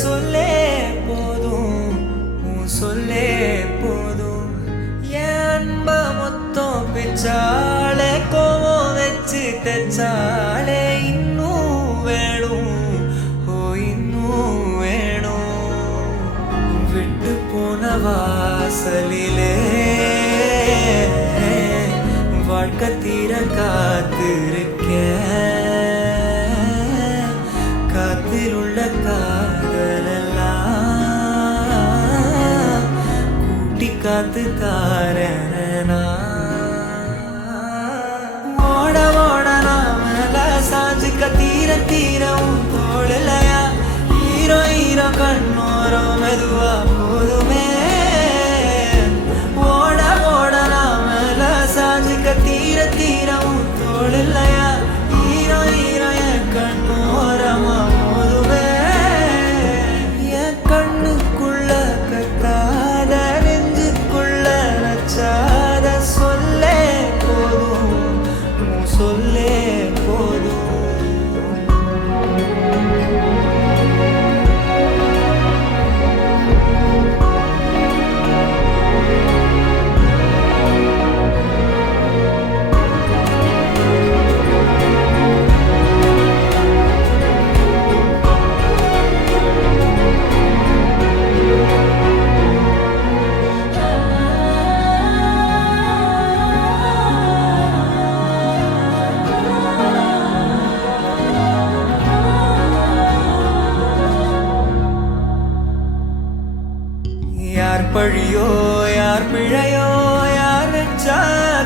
சொல்லே போதும், உன் சொல்லே போதும். என் அன்ப மொத்தம் பிச்சாலே, கோவம் வச்சு தச்சாலே, இன்னும் வேணும், ஓ இன்னும் வேணும். விட்டு போன வாசலிலே வாழ்க்கை தீர காத்திருக்கேன். காத்தில் உள்ள காதலெல்லாம் கூட்டி காத்து தாரனா. ஓட ஓட நாமல சாஞ்சுக்க தீர தீரவும் தோழலையா. ஹீரோ ஹீரோ கண்ணோரம் மெதுவா போதுமே. ஓட ஓட நாமல சாஞ்சுக்க தீர தீரவும் தோழலையா. ஹீரோ ஹீரோ என் கண்ணோரமா போதுமே. என் கண்ணுக்குள்ள கத்தாத நெஞ்சுக்குள்ள நச்சாத சொல்லே போதும், உன் சொல்லே போதும். யார் பழியோ யார் பிழையோ யார் வச்சா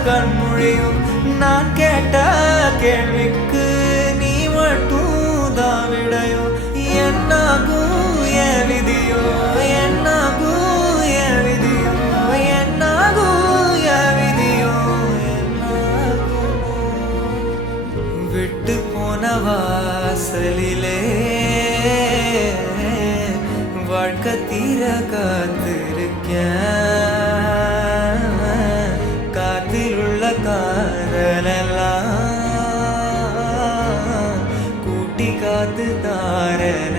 கண்மொழியும். நான் கேட்ட கேள்விக்கு நீ மட்டும் தான் விடையோ. என்னாகும் என் விதியோ, என்னாகும் என் விதியோ, என்னாகும் என் விதியோ, என்னாகும். விட்டு போன வாசலிலே வாழ்க்கை தீர காத்திருக்கேன். காத்தில் உள்ள காதலெல்லாம் கூட்டி காத்து தாரன.